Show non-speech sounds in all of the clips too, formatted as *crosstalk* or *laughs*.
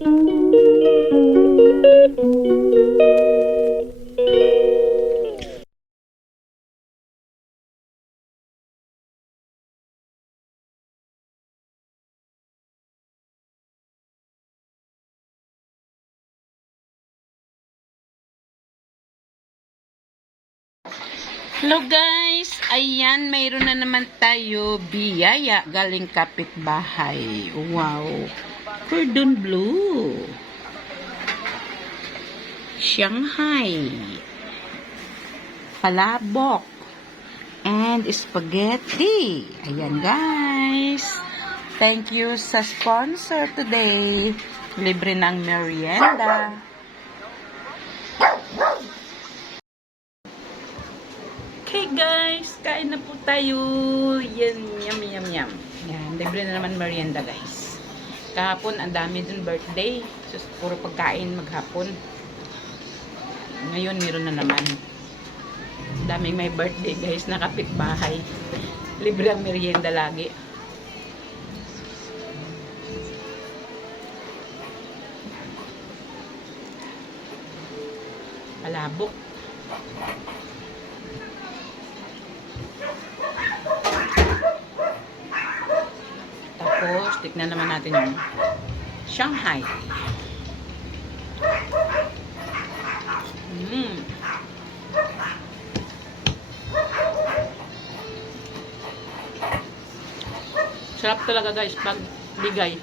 Hello guys! Ayan, mayroon na naman tayo biyaya galing kapitbahay. Wow! Cordon Bleu. Shanghai. Palabok. And spaghetti. Ayan guys. Thank you sa sponsor today. Libre ng merienda. Okay guys, kain na po tayo. Yan, yum, yum, yum. Yan, libre na naman merienda guys. Kahapon, ang dami dun birthday. Sus, puro pagkain maghapon. Ngayon, meron na naman. Daming may birthday guys, nakapit bahay. Libre ang merienda lagi. Palabok. Tapos, tignan naman natin yung Shanghai. Mm. Sarap talaga guys pag bigay.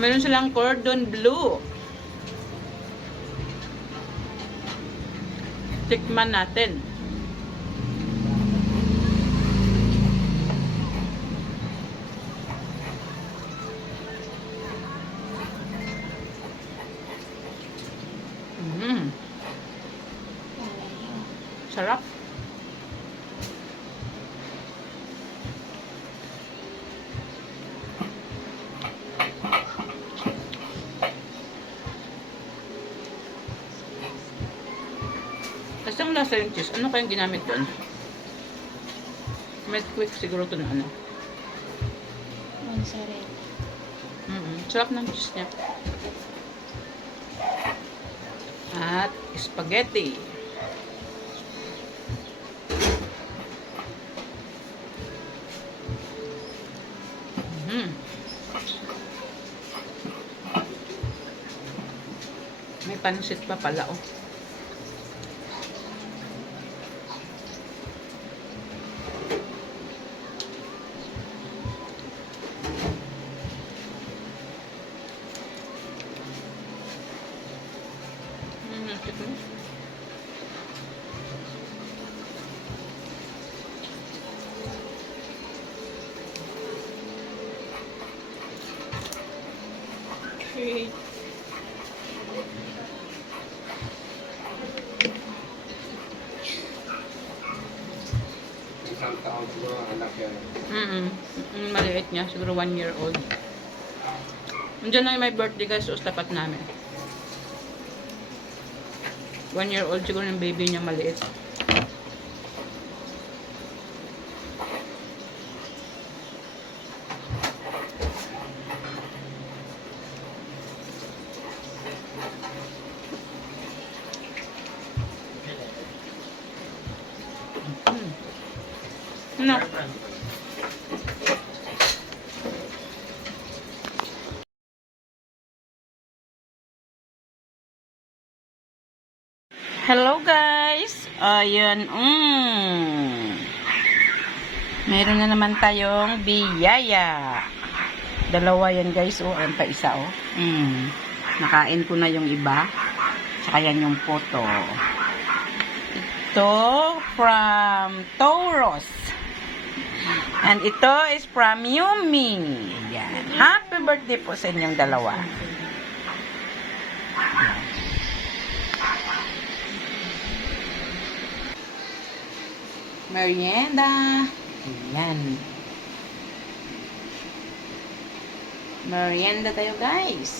Meron silang cordon bleu. Tikman natin. Mm. Sarap. Kasi ang lasa yung cheese, ano kayang ginamit doon? Med quick siguro to na ano. Mozzarella. Mm -mm. Sarap ng cheese niya. At spaghetti. Pansit pa pala oh. Mm, tikman. Great. Isang taon siguro ang anak yan. Mm mm Maliit niya. Siguro one year old. Nandiyan na yung may birthday guys. So, tapat namin. One year old siguro yung baby niya maliit. Mm. Ano? Hello guys! Ayun, mm. Meron na naman tayong biyaya. Dalawa yan guys, oh. Ayan pa isa, oh. Mm. Nakain ko na yung iba. Saka yan yung photo. Ito from Tauros. And ito is from Yumi. Yan. Happy birthday po sa inyong dalawa. Merienda. Yan. Merienda tayo guys.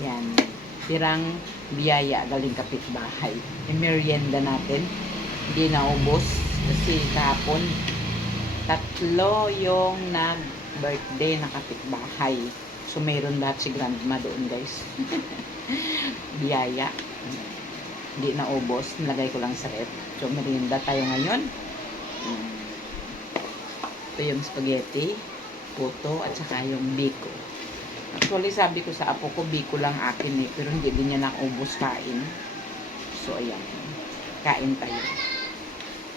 Yan. Tirang biyaya galing kapitbahay. Yung merienda natin. Hindi naubos. Kasi kahapon tatlo yung nag-birthday na kapitbahay. So, mayroon lahat si grandma doon, guys. *laughs* Biyaya. Hindi na ubos. Nilagay ko lang sa rep. So, merienda tayo ngayon. Ito yung spaghetti, puto, at saka yung biko. Actually, sabi ko sa apo ko, biko lang akin eh. Pero hindi din niya naubos kain. So, ayan. Kain tayo.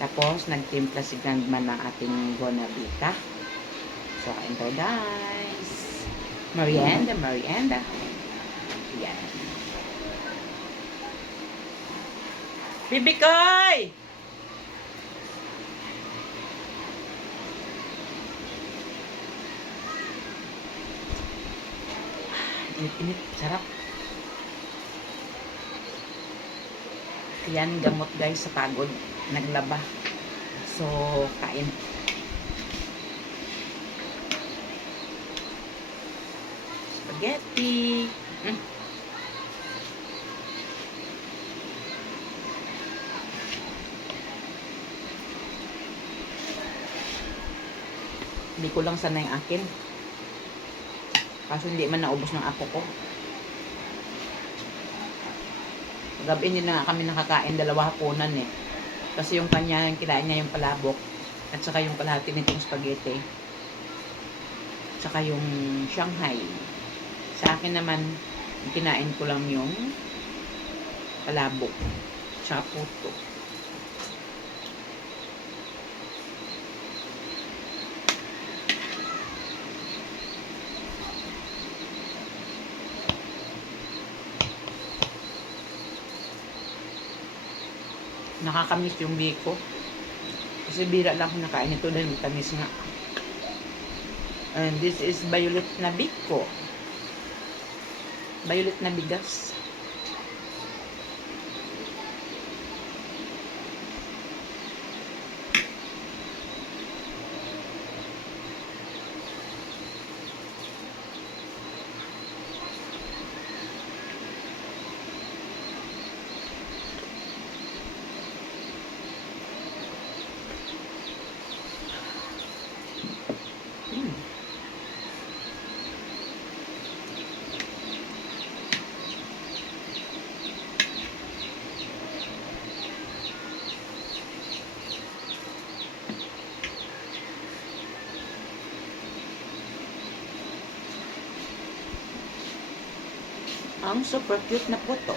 Tapos, nagtimpla si grandma ng ating gonabita. So, kain tayo, guys. Merienda, merienda. Yan. Bibikoy! Init-init. Sarap. Yan, gamot guys sa pagod. Naglaba. So, kain. Spaghetti. Mm. Ko lang sana yung akin. Kaso hindi man naubos ng ako ko. Gabi hindi na nga kami nakakain, dalawa hapunan eh. Kasi yung kanya, yung kinain niya yung palabok. At saka yung kalahati nitong spaghetti. Saka yung Shanghai. Sa akin naman, kinain ko lang yung palabok. Tsaka puto. Nakakamiss yung biko. Kasi bira lang ako nakain ito dahil matamis nga. And this is violet na biko. Violet na bigas. Ang super cute na puto.